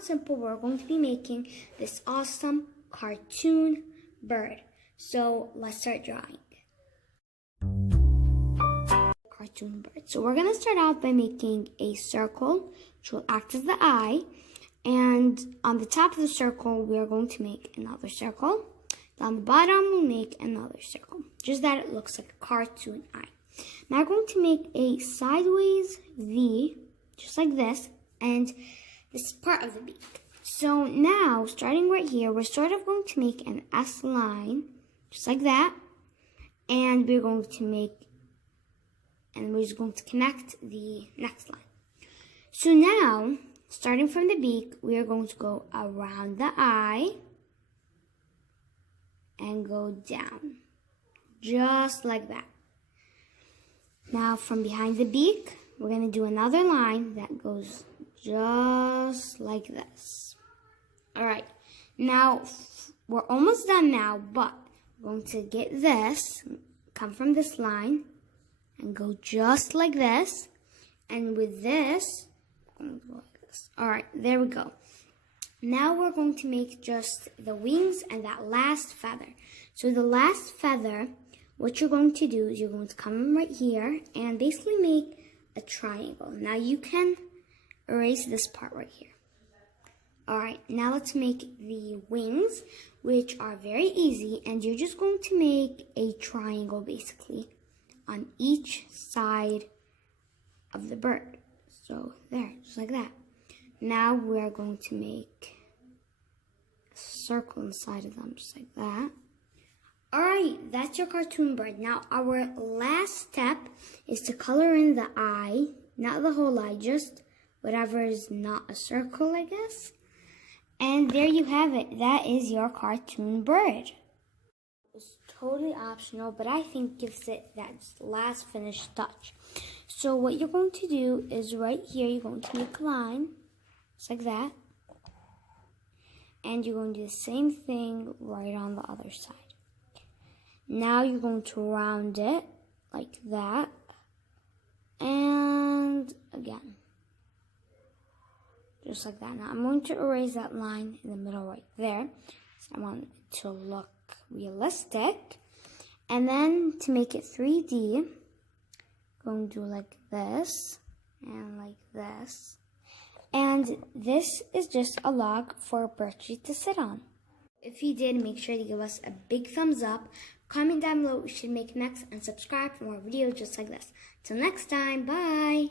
and simple, we're going to be making this awesome cartoon bird. So let's start drawing. Cartoon bird. So we're going to start out by making a circle, which will act as the eye. And on the top of the circle, we are going to make another circle. Down the bottom, we'll make another circle, just that it looks like a cartoon eye. Now we're going to make a sideways V, just like this, and this is part of the beak. So now, starting right here, we're sort of going to make an S line, just like that, and we're just going to connect the next line. So now, starting from the beak, we are going to go around the eye and go down, just like that. Now from behind the beak, we're going to do another line that goes just like this. Alright, now we're almost done now, but we're going to get this, come from this line, and go just like this. And with this, I'm going to go like this. Alright, there we go. Now we're going to make just the wings and that last feather. So the last feather, what you're going to do is you're going to come right here and basically make a triangle. Now you can erase this part right here. Alright, now let's make the wings, which are very easy, and you're just going to make a triangle basically on each side of the bird. So there, just like that. Now we're going to make a circle inside of them, just like that. Alright, that's your cartoon bird. Now our last step is to color in the eye, not the whole eye, just whatever is not a circle, I guess. And there you have it. That is your cartoon bird. It's totally optional, but I think gives it that last finished touch. So what you're going to do is right here, you're going to make a line, just like that. And you're going to do the same thing right on the other side. Now you're going to round it like that. And again. Just like that. Now I'm going to erase that line in the middle right there. So I want it to look realistic. And then to make it 3D, I'm going to do like this and like this. And this is just a log for Birchie to sit on. If you did, make sure to give us a big thumbs up. Comment down below what we should make next and subscribe for more videos just like this. Till next time, bye!